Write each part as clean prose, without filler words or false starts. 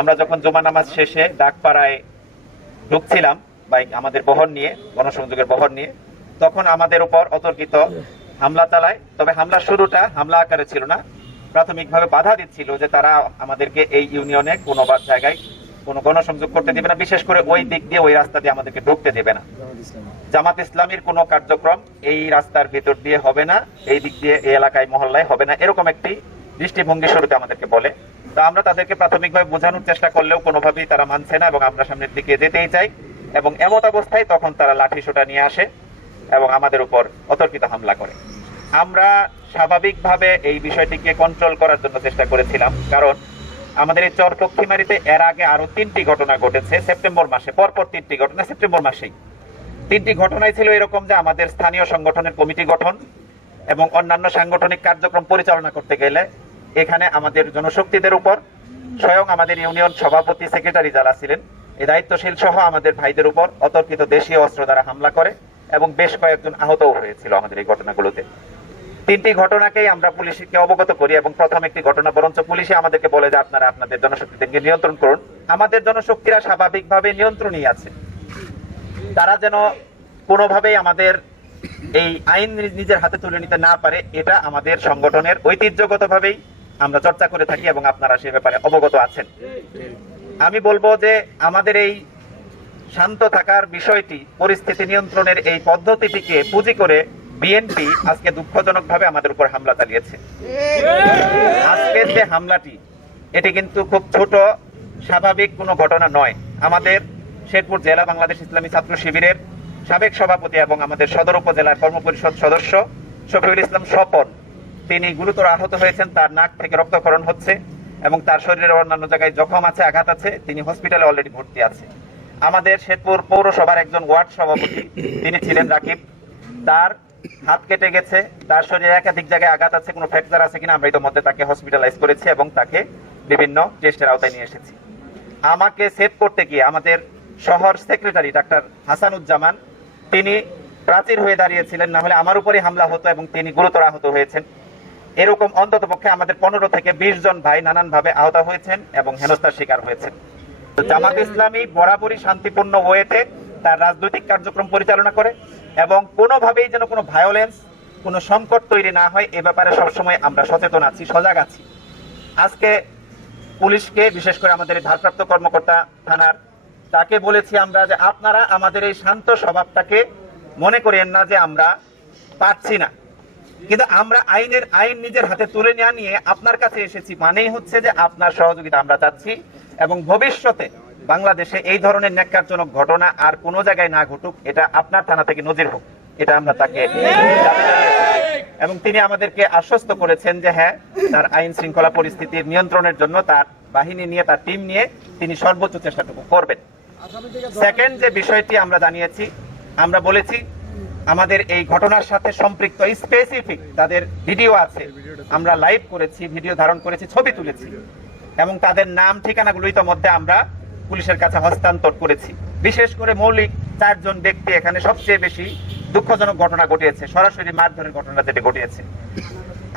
আমরা যখন জুমা নামাজ শেষে ডাকপাড়ায় ঢুকছিলাম বাইক আমাদের বহর নিয়ে, গণসংযোগের বহর নিয়ে, তখন আমাদের উপর অতর্কিত হামলা চালায়। তবে হামলার শুরুটা হামলা আকারে ছিল না, প্রাথমিকভাবে বাধা দিচ্ছিল যে তারা আমাদেরকে এই ইউনিয়নে কোনো জায়গায় কোনো গণসংযোগ করতে দেবে না, বিশেষ করে ওই দিক দিয়ে ওই রাস্তা দিয়ে আমাদেরকে ঢুকতে দেবে না। জামাত ইসলামীর কোনো কার্যক্রম এই রাস্তার ভিতর দিয়ে হবে না, এই দিক দিয়ে এই এলাকায় মহল্লায় হবে না, এরকম একটি দৃষ্টিভঙ্গি শুরুতে আমাদেরকে বলে। তো আমরা তাদেরকে প্রাথমিকভাবে বোঝানোর চেষ্টা করলেও কোনোভাবেই তারা মানছে না এবং আমরা সামনের দিকে যেতেই চাই। এবং এমত অবস্থায় তখন তারা লাঠি সোটা নিয়ে আসে এবং আমাদের উপর অতর্কিত হামলা করে। আমরা স্বাভাবিকভাবে এই বিষয়টিকে কন্ট্রোল করার জন্য চেষ্টা করেছিলাম, কারণ আমাদের এই চরপক্ষীমারিতে এর আগে আরো 3টি ঘটনা ঘটেছে সেপ্টেম্বর মাসে, পরপর 3টি ঘটনা সেপ্টেম্বর মাসেই। 3টি ঘটনাই ছিল এরকম যে আমাদের স্থানীয় সংগঠনের কমিটি গঠন এবং অন্যান্য সাংগঠনিক কার্যক্রম পরিচালনা করতে গেলে এখানে আমাদের জনশক্তিদের উপর, স্বয়ং আমাদের ইউনিয়ন সভাপতি সেক্রেটারি যারা ছিলেন এই দায়িত্বশীল সহ আমাদের ভাইদের উপর অতর্কিত দেশীয় অস্ত্র দ্বারা হামলা করে এবং বেশ কয়েকজন আহতও হয়েছিল আমাদের এই ঘটনাগুলোতে। 3টি ঘটনাকেই আমরা পুলিশকে অবগত করি এবং প্রথম একটি ঘটনা বরঞ্চ পুলিশে আমাদেরকে বলে যে আপনারা আপনাদের জনশক্তিদেরকে নিয়ন্ত্রণ করুন। আমাদের জনশক্তিরা স্বাভাবিকভাবে নিয়ন্ত্রণই আছে, তারা যেন কোনোভাবেই আমাদের এই আইন নিজের হাতে তুলে নিতে না পারে, এটা আমাদের সংগঠনের ঐতিহ্যগতভাবেই আমরা চর্চা করে থাকি এবং আপনারা সে ব্যাপারে অবগত আছেন। আমি বলবো যে আমাদের এই শান্ত থাকার বিষয়টি, পরিস্থিতি নিয়ন্ত্রণের এই পদ্ধতিটিকে পুঁজি করে বিএনপি আজকে দুঃখজনকভাবে আমাদের উপর হামলা চালিয়েছে। আজকের যে হামলাটি, এটি কিন্তু খুব ছোট স্বাভাবিক কোনো ঘটনা নয়। আমাদের শেরপুর জেলা বাংলাদেশ ইসলামী ছাত্র শিবিরের সাবেক সভাপতি এবং আমাদের সদর উপজেলার কর্মপরিষদ সদস্য শফিউল ইসলাম স্বপন, তিনি গুরুতর আহত হয়েছেন, তার নাক থেকে রক্তক্ষরণ হচ্ছে এবং তার শরীরের অন্যান্য জায়গায় জখম আছে, আঘাত আছে, তিনি হসপিটালে অলরেডি ভর্তি আছে। আমাদের শেরপুর পৌরসভার একজন ওয়ার্ড সভাপতি তিনি ছিলেন রাকিব, তার হাত কেটে গেছে, তার শরীরে একাধিক জায়গায় আঘাত আছে, কোনো ফ্র্যাকচার আছে কিনা আমরা ইতিমধ্যে তাকে হসপিটালাইজ করেছি এবং তাকে বিভিন্ন টেস্টের আওতায় নিয়ে এসেছি। আমাকে সেভ করতে গিয়ে আমাদের শহর সেক্রেটারি ডাক্তার হাসানুজ্জামান, তিনি প্রাচীর হয়ে দাঁড়িয়েছিলেন, না হলে আমার উপরে হামলা হতো এবং তিনি গুরুতর আহত হয়েছেন। এরকম অন্তত পক্ষে আমাদের 15 থেকে 20 জন ভাই নানানভাবে আহত হয়েছেন এবং হেনস্থার শিকার হয়েছেন। জামাত ইসলামী বরাবরই শান্তিপূর্ণ ওয়েতে তার রাজনৈতিক কার্যক্রম পরিচালনা করে এবং কোনোভাবেই যেন কোনো ভায়োলেন্স, কোনো সংকট তৈরি না হয় এ ব্যাপারে সবসময় আমরা সচেতন আছি, সজাগ আছি। আজকে পুলিশকে, বিশেষ করে আমাদের এই ভারপ্রাপ্ত কর্মকর্তা থানার, তাকে বলেছি আমরা যে আপনারা আমাদের এই শান্ত স্বভাবটাকে মনে করেন না যে আমরা পারছি না, কিন্তু আমরা আইন নিজের হাতে তুলে নেওয়া নিয়ে আপনার কাছে এসেছি, মানেই হচ্ছে যে আপনার সহযোগিতা আমরা চাচ্ছি এবং ভবিষ্যতে বাংলাদেশে এই ধরনের ন্যাক্কারজনক ঘটনা আর কোনো জায়গায় না ঘটুক, এটা আপনার থানা থেকে নজির হোক, এটা আমরা তাকে এবং তিনি আমাদেরকে আশ্বস্ত করেছেন যে হ্যাঁ, তার আইন শৃঙ্খলা পরিস্থিতির নিয়ন্ত্রণের জন্য তার বাহিনী নিয়ে, তার টিম নিয়ে তিনি সর্বোচ্চ চেষ্টাটুকু করবেন। সেকেন্ড যে বিষয়টি আমরা জানিয়েছি, আমরা বলেছি আমাদের এই ঘটনার সাথে সম্পৃক্ত স্পেসিফিক তাদের ভিডিও আছে, আমরা লাইভ করেছি, ভিডিও ধারণ করেছি, ছবি তুলেছি এবং তাদের নাম ঠিকানাগুলো ইতিমধ্যে আমরা পুলিশের কাছে হস্তান্তর করেছি। বিশেষ করে মৌলিক 4 জন ব্যক্তি এখানে সবচেয়ে বেশি দুঃখজনক ঘটনা ঘটিয়েছে, সরাসরি মারধরের ঘটনা যেটি ঘটিয়েছে,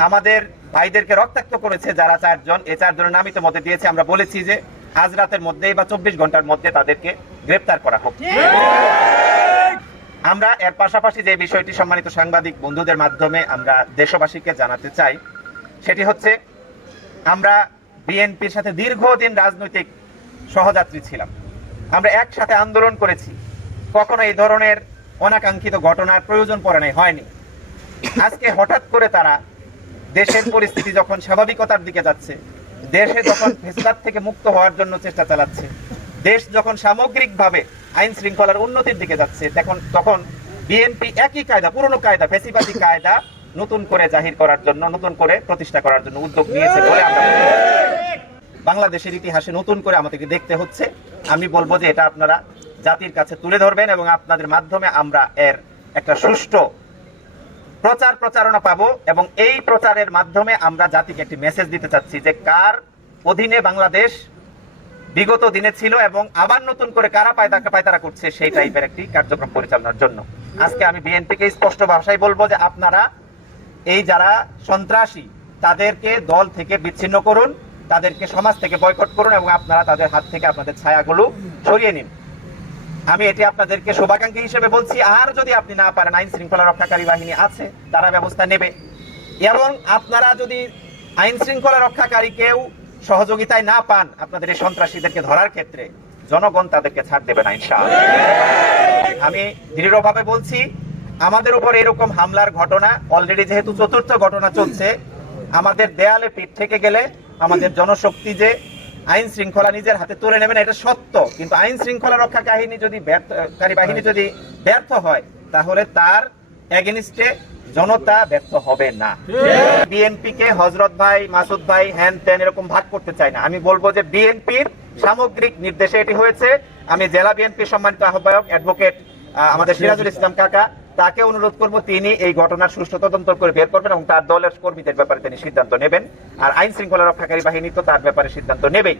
আমাদের ভাইদেরকে রক্তাক্ত করেছে যারা 4 জন, এই 4 জনের নাম ইতিমধ্যে দিয়েছে। আমরা বলেছি যে আজ রাতের মধ্যেই বা 24 ঘন্টার মধ্যে তাদেরকে গ্রেফতার করা হোক। আমরা এর পাশাপাশি যে বিষয়টি সম্মানিত সাংবাদিক বন্ধুদের মাধ্যমে আমরা দেশবাসীকে জানাতে চাই, সেটি হচ্ছে আমরা বিএনপির সাথে দীর্ঘদিন রাজনৈতিক সহযাত্রী ছিলাম, আমরা একসাথে আন্দোলন করেছি, কখনো এই ধরনের অনাকাঙ্ক্ষিত ঘটনার প্রয়োজন পড়ে নাই, হয়নি। আজকে হঠাৎ করে তারা দেশের পরিস্থিতি যখন স্বাভাবিকতার দিকে যাচ্ছে, দেশে যখন ফেসিবাদ থেকে মুক্ত হওয়ার জন্য চেষ্টা চালাচ্ছে, দেশ যখন সামগ্রিকভাবে আইন শৃঙ্খলার উন্নতির দিকে যাচ্ছে, তখন বিএনপি একই কায়দা, পুরনো কায়দা, ফেসিবাদী কায়দা নতুন করে জাহির করার জন্য, নতুন করে প্রতিষ্ঠা করার জন্য উদ্যোগ নিয়েছে বলে আমরা বাংলাদেশের ইতিহাসে নতুন করে আমাদেরকে দেখতে হচ্ছে। আমি বলবো যে এটা আপনারা জাতির কাছে তুলে ধরবেন এবং আপনাদের মাধ্যমে আমরা এর একটা সুষ্ঠু প্রচারণা পাবো এবং এই প্রচারের মাধ্যমে আমরা জাতিকে একটি মেসেজ দিতে চাচ্ছি যে কার অধীনে বাংলাদেশ বিগত দিনে ছিল এবং আবার নতুন করে কারা পায়তারা করছে সেই টাইপের একটি কার্যক্রম পরিচালনার জন্য। আজকে আমি বিএনপিকে স্পষ্ট ভাষায় বলবো যে আপনারা এই যারা সন্ত্রাসী তাদেরকে দল থেকে বিচ্ছিন্ন করুন তাদেরকে সমাজ থেকে বয়কট করুন এবং আপনারা তাদের হাত থেকে আপনাদের ছায়াগুলো সরিয়ে নিন। আমি এটি আপনাদেরকে শুভাকাঙ্ক্ষী হিসেবে বলছি। আর যদি আপনি না পারেন, আইন শৃঙ্খলা রক্ষাকারী বাহিনী আছে, তারা ব্যবস্থা নেবে। এবং আপনারা যদি আইন শৃঙ্খলা রক্ষাকারীকেও সহযোগিতায় না পান আপনাদের এই সন্ত্রাসীদেরকে ধরার ক্ষেত্রে, জনগণ তাদেরকে ছাড় দেবে না ইনশাআল্লাহ। আমি দৃঢ়ভাবে বলছি, আমাদের উপর এরকম হামলার ঘটনা অলরেডি যেহেতু চতুর্থ ঘটনা চলছে, আমাদের দেয়ালে পিঠ থেকে গেলে আমাদের জনশক্তি যে আইন শৃঙ্খলা নিজের হাতে তুলে নেবেন এটা সত্য, কিন্তু আইন শৃঙ্খলা রক্ষাকারী বাহিনী যদি ব্যর্থ হয় তাহলে তার এগেনিস্টে জনতা ব্যর্থ হবে না। বিএনপি কে হযরত ভাই, মাসুদ ভাই, হ্যান ত্যান এরকম ভাগ করতে চাই না। আমি বলবো যে বিএনপির সামগ্রিক নির্দেশে এটি হয়েছে। আমি জেলা বিএনপির সম্মানিত আহ্বায়ক অ্যাডভোকেট আমাদের সিরাজুল ইসলাম কাকা, তাকে অনুরোধ করব তিনি এই ঘটনার সুষ্ঠু তদন্ত করে বের করবেন এবং তার দলের কর্মীদের ব্যাপারে তিনি সিদ্ধান্ত নেবেন। আর আইন শৃঙ্খলা রক্ষাকারী বাহিনী তো তার ব্যাপারে সিদ্ধান্ত নেবেই।